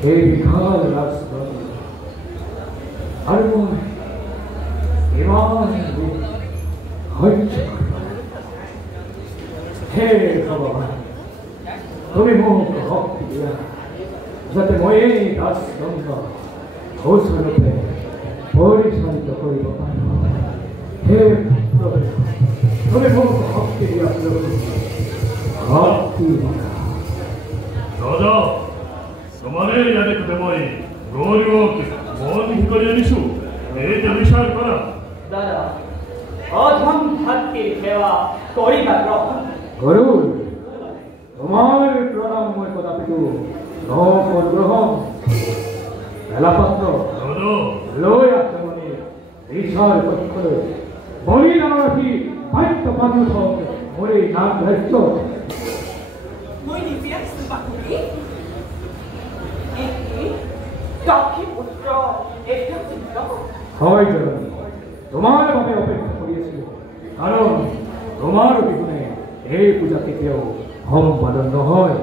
এই বিশাল ৰাজপথ আৰ মই ইমান সহ্য হে ভগৱান তুমি মোক শক্তি দিয়া যাতে মই এই ৰাজদণ্ড সুচাৰুৰূপে পৰিচালিত কৰিব পাৰোঁ হে প্ৰভু তুমি মোক শক্তি দিয়া শক্তি দিয়া দাদা তোমাৰে ইয়াতে মই গৌৰৱক মন কৰি আনিছোঁ এইটো বিচাৰ কৰা দাদা অধম ভক্তি সেৱা কৰিবা গ্ৰহণ গুৰু তোমাৰ প্ৰণাম মই কদাপিতো গ্ৰহণ বেলাপত্ৰ লৈ আত্মনি ঈশ্বৰ পক্ষলৈ বলিদান ৰাখি বাক্য পানী হওক মোৰ এই নাম ধাৰ্য মই নিজে আছোঁ বাকুৰি দক্ষী পুত্ৰ একদম চিন্তা হয় জননী তোমাৰ বাবে অপেক্ষা কৰি আছিলোঁ কাৰণ তোমাৰ অবিহনে এই পূজা কেতিয়াও সম্পাদন নহয়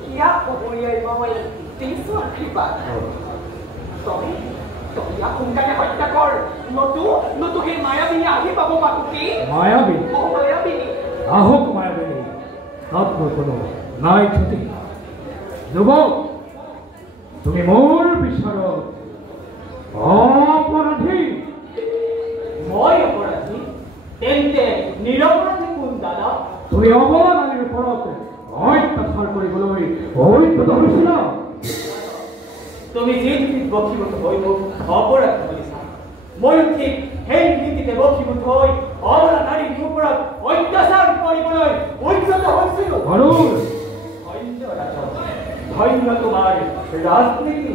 কিয়া অপৰিয়াই মই দিছো আশীৰ্বাদ তই ইয়াক সোনকালে হত্যা কৰ নতু সেই মায়াবিনী আহি পাব বাকুকি মায়াবিনী মায়াবিনী আহক মায়াবিনী তাত মোৰ কোনো নাই ক্ষতি যুৱক তুমি মোৰ বিচাৰত অপৰাধী মই অপৰাধী তেন্তে নিৰপৰাধী কোন দাদা তুমি অপৰাধীৰ ওপৰত অত্যাচাৰ কৰিবলৈ অভিজ্ঞতা হৈছিলা তুমি যি নীতিত বশীভূত হৈ মোক অপৰাধ বুলিছা ময়ো ঠিক সেই নীতিতে বশীভূত হৈ অবলা নাৰীৰ ওপৰত অত্যাচাৰ কৰিবলৈ উদ্যত হৈছিলোঁ ধন্য তোমাৰ ৰাজনীতি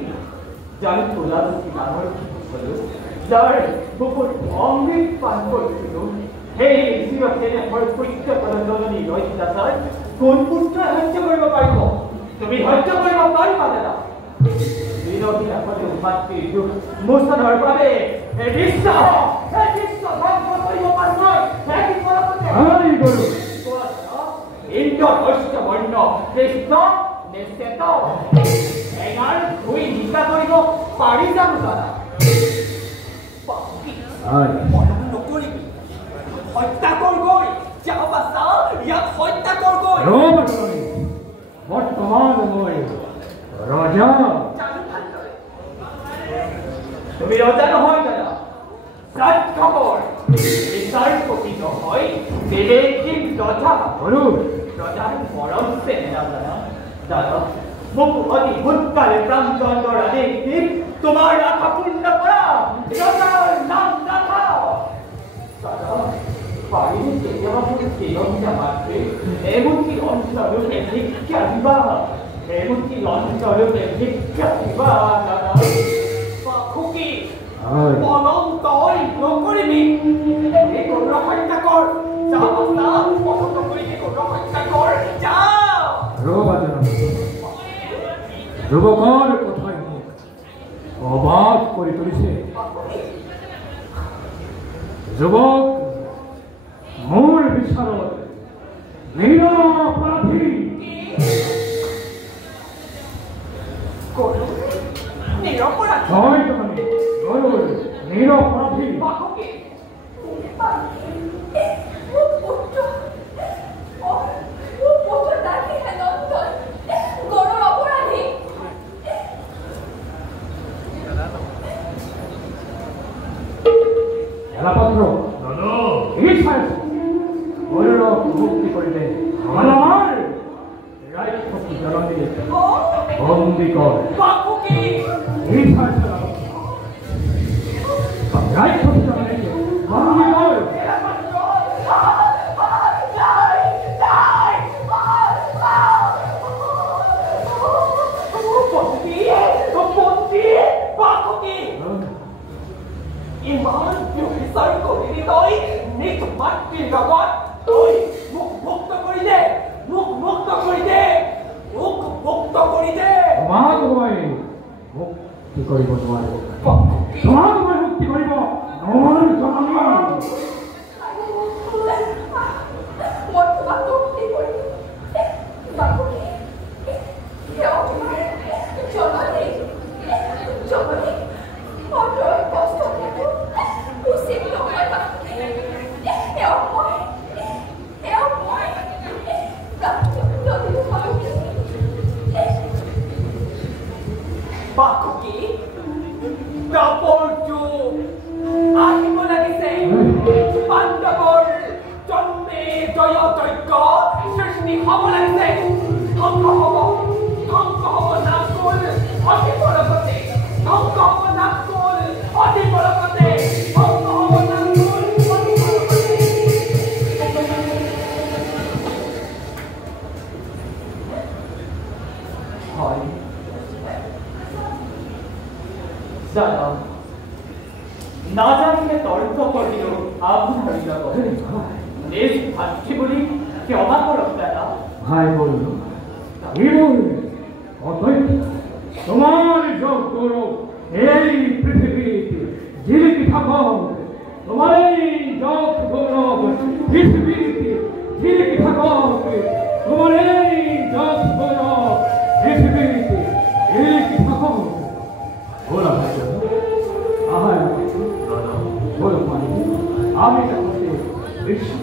জানিতো ৰাজনীতি ডাঙৰ যাৰ বুকুত অমৃত পান কৰিছিলোঁ সেই চিৰসেনেহৰ সত্যপ্ৰদনী অত্যাচাৰ কোন পুত্ৰই সহ্য কৰিব পাৰিব তুমি সহ্য কৰিব পাৰিবা দাদা বিৰোধী ৰাখতে মাতৃৰ দুখ মোচনৰ বাবে দৃশ্য ধ্বংস কৰিব পাৰিবই ইন্দ্ৰ শস্য বৰ্ণ কৃষ্ণ নিশ্চেত এঙাৰ ধুই হিংসা কৰিব পাৰি জানো দাদা নকৰিবি হত্যা কৰগৈ যাওঁ বাচা ইয়াক হত্যা কৰগৈ বৰ্তমান মই ৰজা তুমি ৰজা নহয় দাদা ৰাজখবৰ বিচাৰপতি নহয় বিদেশী ৰজা ৰজাৰ মৰম চেনে দাদা দাদা মোক অতি সোনকালে প্ৰান্তৰৰ আদেশ দি তোমাৰ আশা পূৰ্ণ কৰা ৰজাৰ নাম নাথাও দাদা পাৰিলে কেতিয়াবা মোক তিৰংগা মাতৃ এমুঠি অঞ্চলৰূপে ভিক্ষা দিবা এমুঠি অঞ্চলৰূপে ভিক্ষা দিবা দাদা খুকি পলম তই নকৰিবি এই গৌৰ হত্যা কৰ যা পছন্দ কৰি সেই গৌৰ হত্যা কৰ যা যুৱকৰ কথাই মোক অবাক কৰি তুলিছে যুৱক মোৰ বিচাৰত নিৰপৰাধী হয় তুমি নিৰপৰাধী এলাপত্ৰ এই চাইছে গৌৰৱক মুক্তি কৰিলে আমাৰ ৰাজ্যপতি জননীয়ে বন্দী কৰ এই চাইছে ৰাজ্যপতি জননীয়ে বন্দী কৰ ইমান বিচাৰ কৰিলি তই নিজ মাতৃৰ লগত তই মোক মুক্ত কৰি দে মোক মুক্ত কৰি দে মোক মুক্ত কৰি দে তোমাক মই মুক্তি কৰিব নোৱাৰো তোমাক মই মুক্তি কৰিব নোৱাৰো জননী মই তোমাক মুক্তি কৰিম বাবুকে হব লাগিছে ধ্বংস হব নাচল অতি বলপতে ধ্বংস হব নাচল অতি বলপতে ধ্বংস হব নাচল অতি বলপতে হয় জানো না জানিলে তর্ক করিল আপনার জগৎ নিজ ভাতৃবলি ক্ষমা করব দাদা ভাই বলল কি বলবে অতএব তোমার যোগ গৌরব এই পৃথিবীতে জীবিত থাকুক তোমার এই যোগ গৌরব পৃথিবীতে জীবিত থাকুক তোমার এই যোগ গৌরব পৃথিবীতে জীবিত থাকুক বলা ভাই আহার বলো মানে আমি তোমাকে বেশি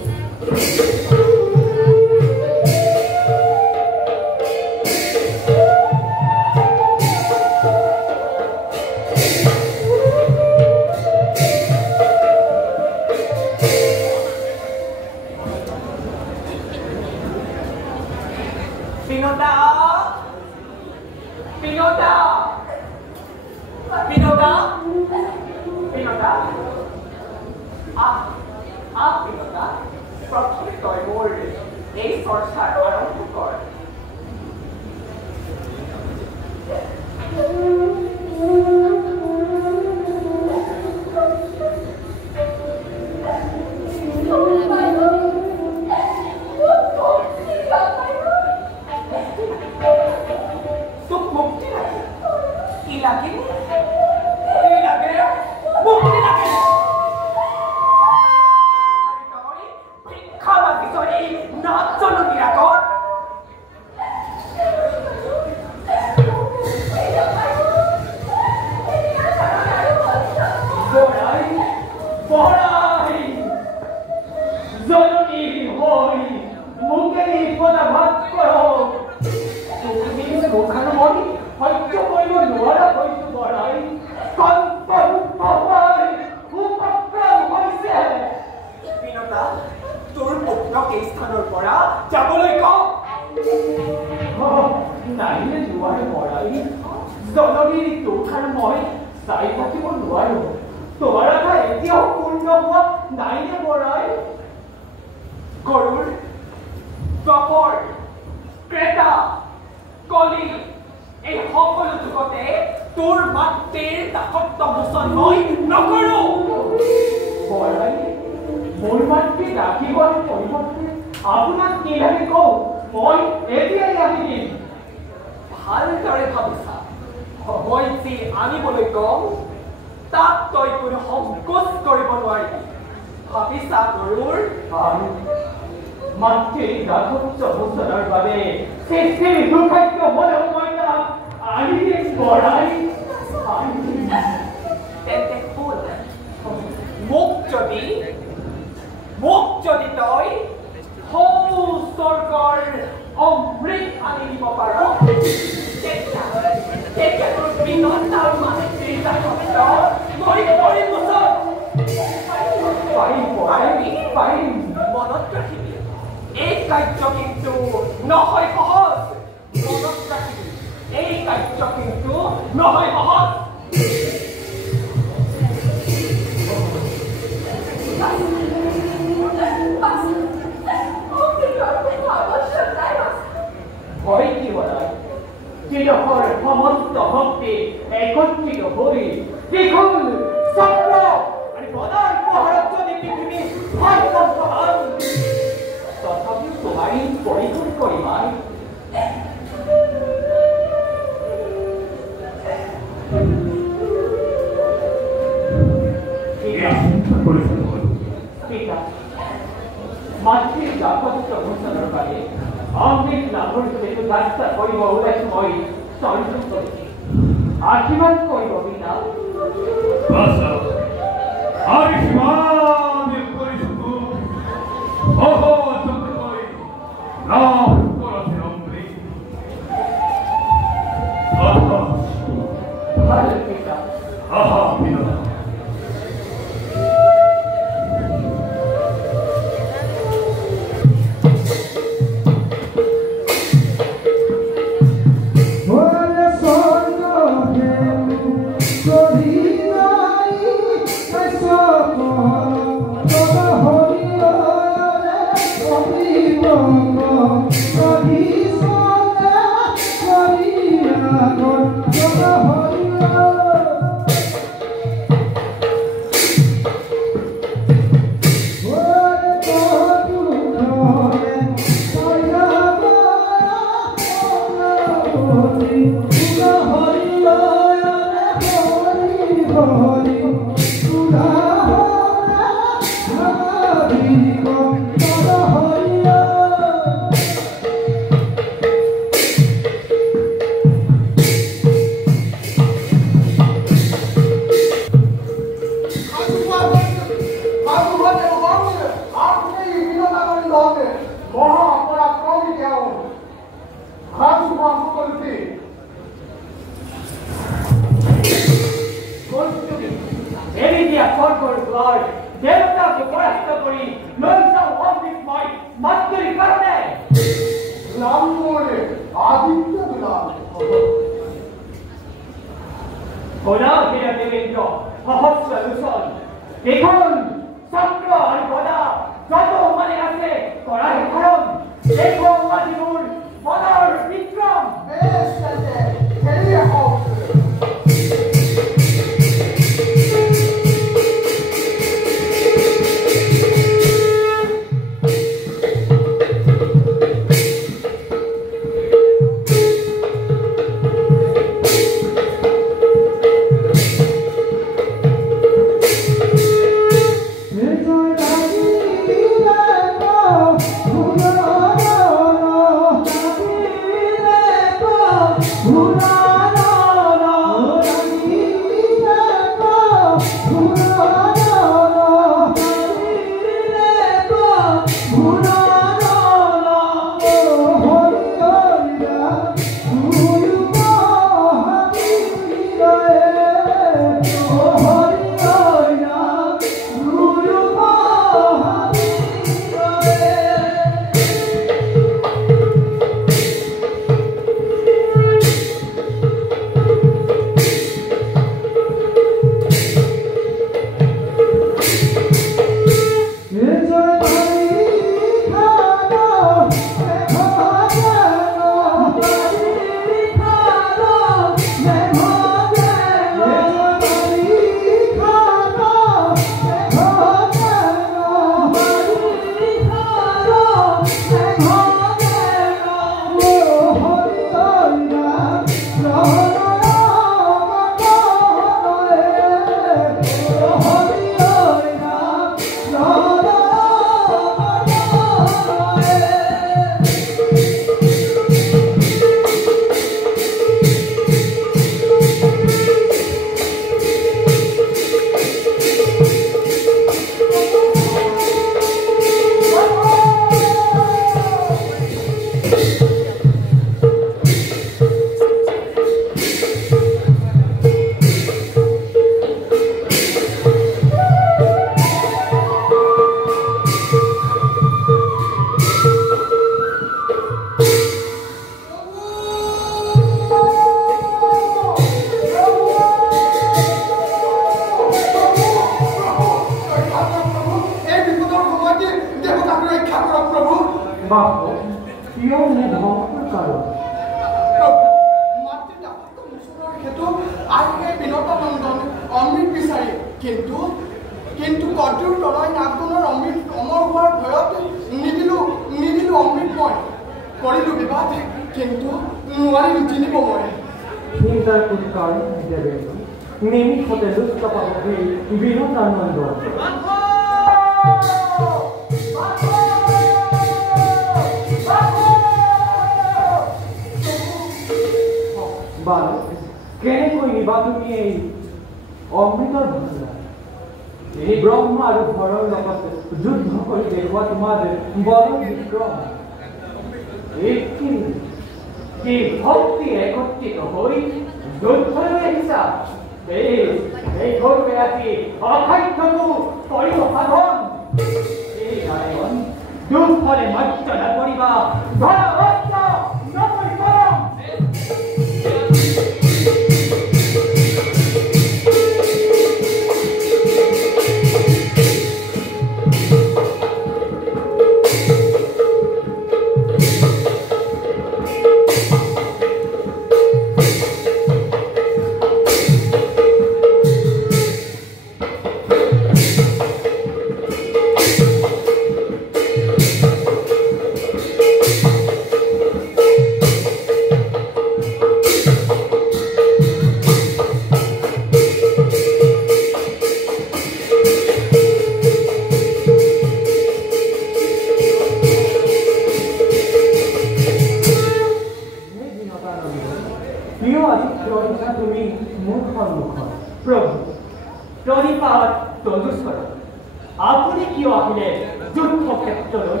কিয় আহিলে যুদ্ধ ক্ষেত্ৰলৈ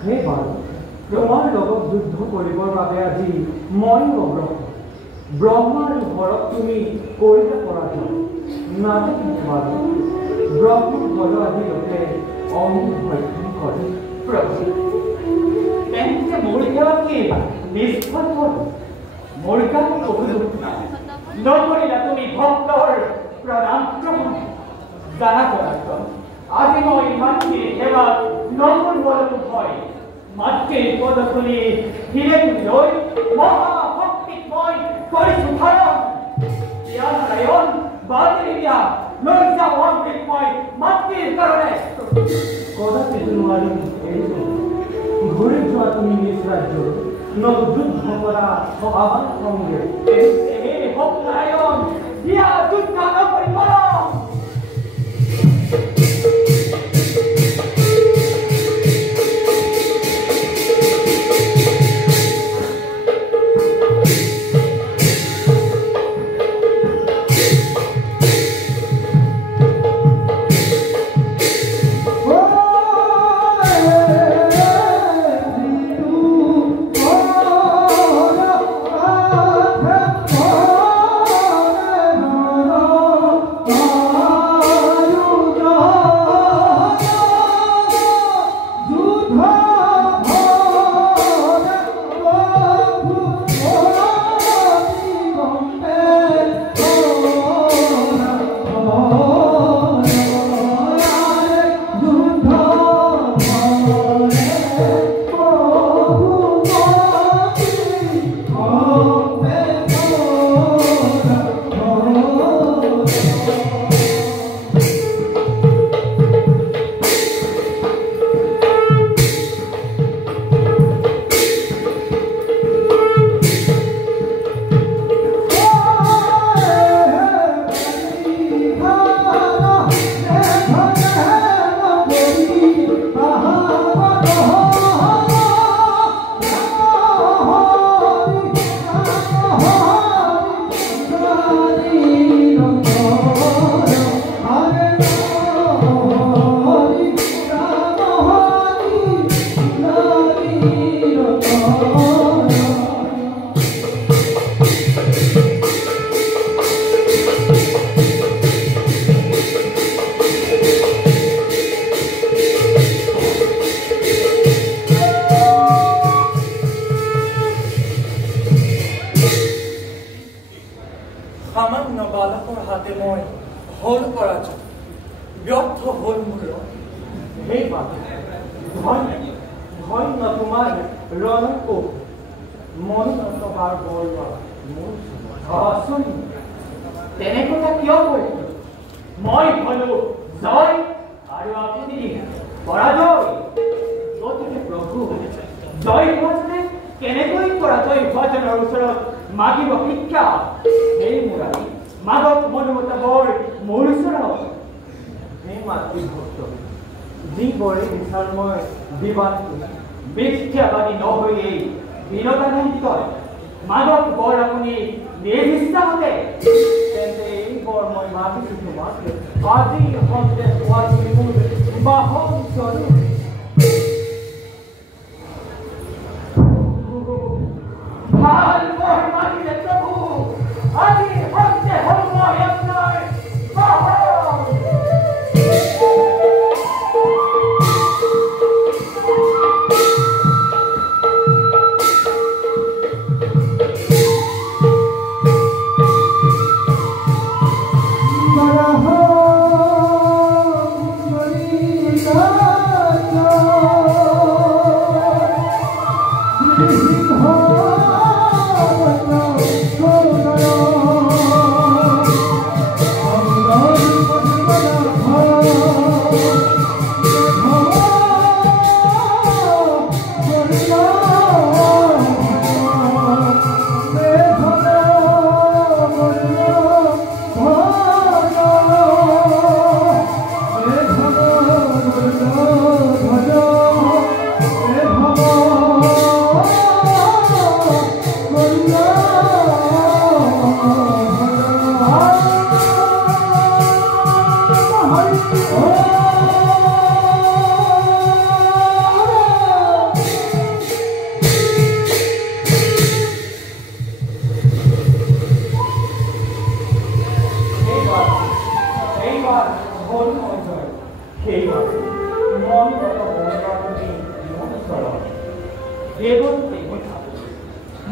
হে বাৰু তোমাৰ লগত যুদ্ধ কৰিবৰ বাবে আজি মই ব্ৰহ্মাৰ ঘৰত তুমি কৰিব পৰা যায় নাজানো বাৰু ব্ৰহ্ম ঘৰ আজিলৈকে অমুভ্যক্ষণ কৰে প্ৰভু তেন্তে মোৰ কি নিষ্ফল হ'ল মোৰ গাত অভিযোগ নাই নকৰিলা তুমি ভক্তৰ প্ৰণাম গ্ৰহণ জানা জনাৰ্দন আজি মই মাতৃৰ সেৱাত নকৰিবলৈও ভয় মাতৃৰ পদধূলি হিৰে লৈ মহাভক্তিত মই কৰিছোঁ ধাৰণ দিয়া নাৰায়ণ বাতিল দিয়া লৈ যাওঁ অন্তিত মই মাতৃৰ কাৰণে কদাচিত নোৱাৰিম এৰিব ঘূৰি যোৱা তুমি নিজ ৰাজ্যৰ যুদ্ধ কৰা আমাৰ সংগে হে হওক নাৰায়ণ দিয়া যুদ্ধ নকৰিব Hare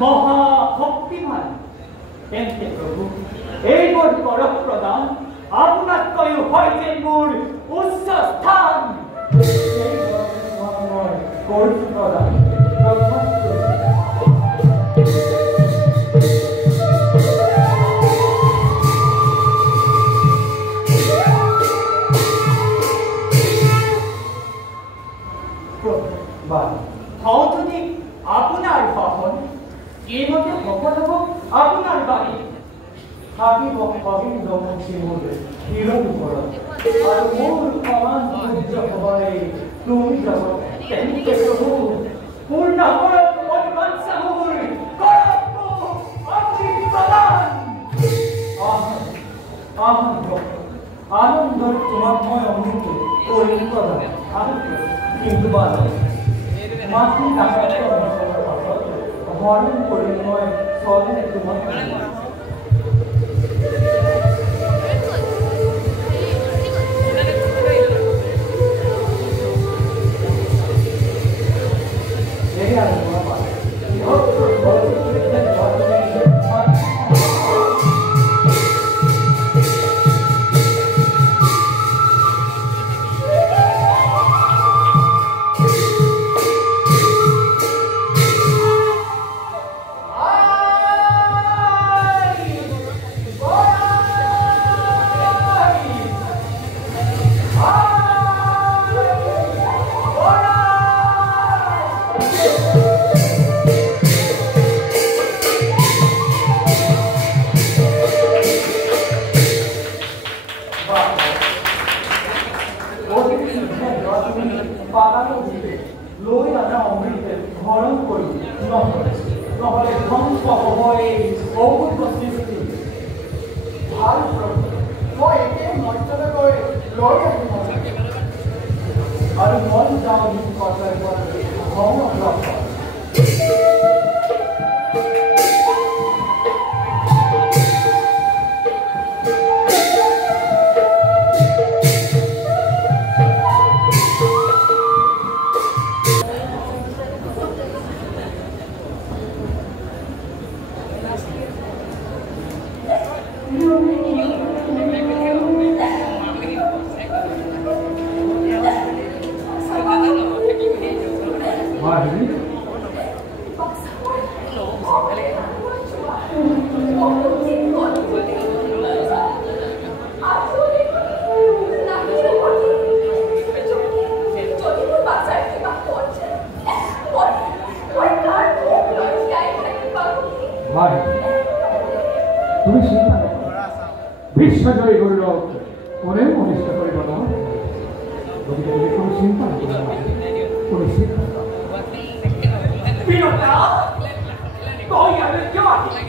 মহাভক্তিমান তেন্তে প্ৰভু এইবোৰ কৰক প্ৰদান আপোনাতকৈও হয় যে মোৰ উচ্চ স্থান কৰিছো প্ৰদান হওঁ যদি আপোনাৰ শাসন এইমতে সকলোক আপোনাৰ বাৰী থাকিব অভিন্ন মোৰ হিৰৰ ওপৰত আৰু মোৰ সমান সূৰ্য হবাই তুমি যাব তেন্তে প্ৰভু পূৰ্ণ কৰক মোৰ বাঞ্ছা মোৰ কৰক অগ্নি প্ৰদান আনন্দৰ তোমাক মই অমৃত কৰিম প্ৰদান কিন্তু বাদ মাতৃ ডাঙৰ হৰণ কৰি মই চলে তোমাক লৈ আনা অমৃতে হৰণ কৰি নহলে ধ্বংস হ'ব এই অবুদ্ধ সৃষ্টি ভাল মই একে মৰ্যাদা গৈ লৈ আহিম আৰু মন যাওঁ তুমি চিন্তা বিশ্বজয়ী গৌৰৱ কোনে অনিষ্ট কৰিব নহয় গতিকে তুমি কোনো চিন্তা নকৰিবা তুমি চিন্তা তই আৰু কিয় আহিলি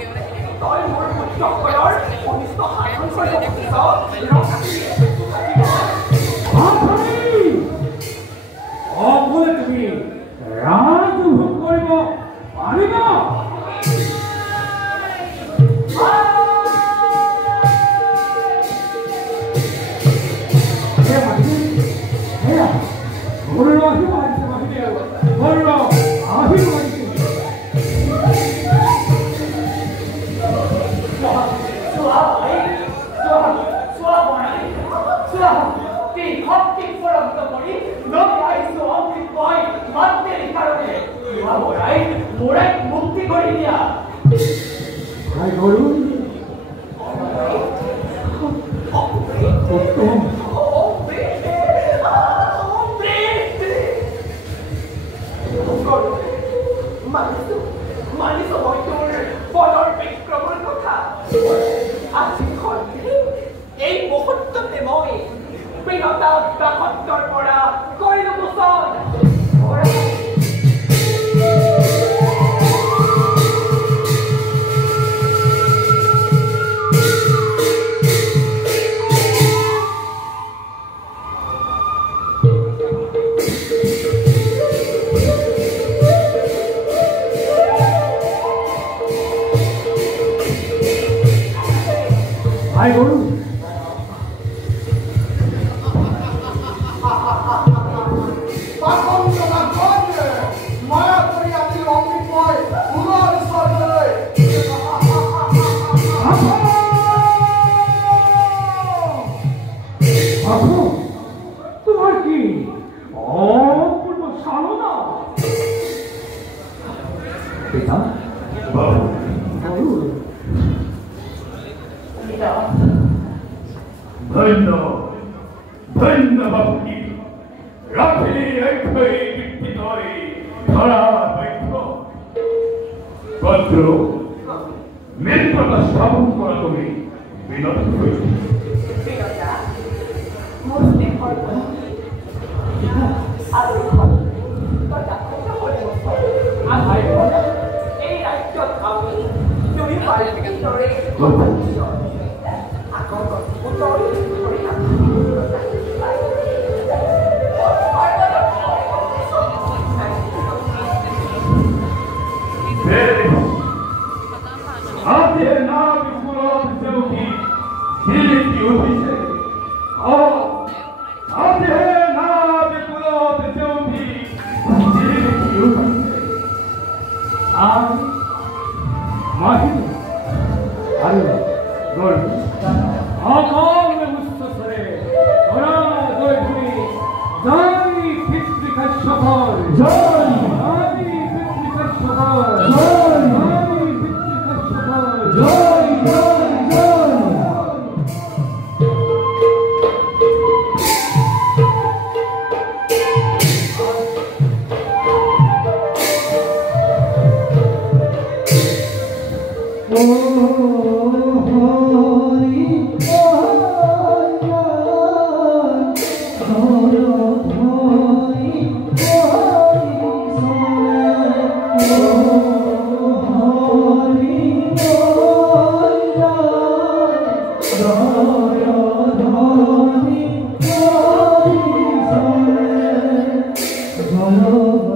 তই মোৰ পুত্ৰসকলৰ অনিষ্ট সাধন কৰিব খুজিছ অকলে তুমি ৰাজ ভোগ কৰিব পাৰিবা মুক্তি কৰি দিয়া মানিছো মই তোৰ বলৰ বিক্ৰমৰ কথা আজিখন এই মুহূৰ্ততে মই বিনতা দাসত্বৰ পৰা কৰিলো মোচন Hi, Guru. Pakom na Magonya! Maya Korea ni Omni Boy! Ulo না পিতা বাবু বলুন ধন্য ধন্য বাবুজি রাত্রি একই বিদ্যুৎ ধরা বৈঠক পত্র মিত্রতা স্থাপন করা তুমি বিনত হয়েছে এই রাজ্যত আমি তুমি পাল্টি দৰে আগৰ উত্তৰ কৰি आते नाम कुरान जोगी दिल की उठे और आते नाम कुरान जोगी दिल की उठे आज माही अरे गोल आकाल में मुस्तसरे और गोल भी जानी फिक्र का शफार जानी फिक्र का शफार जानी फिक्र का शफार जानी Oh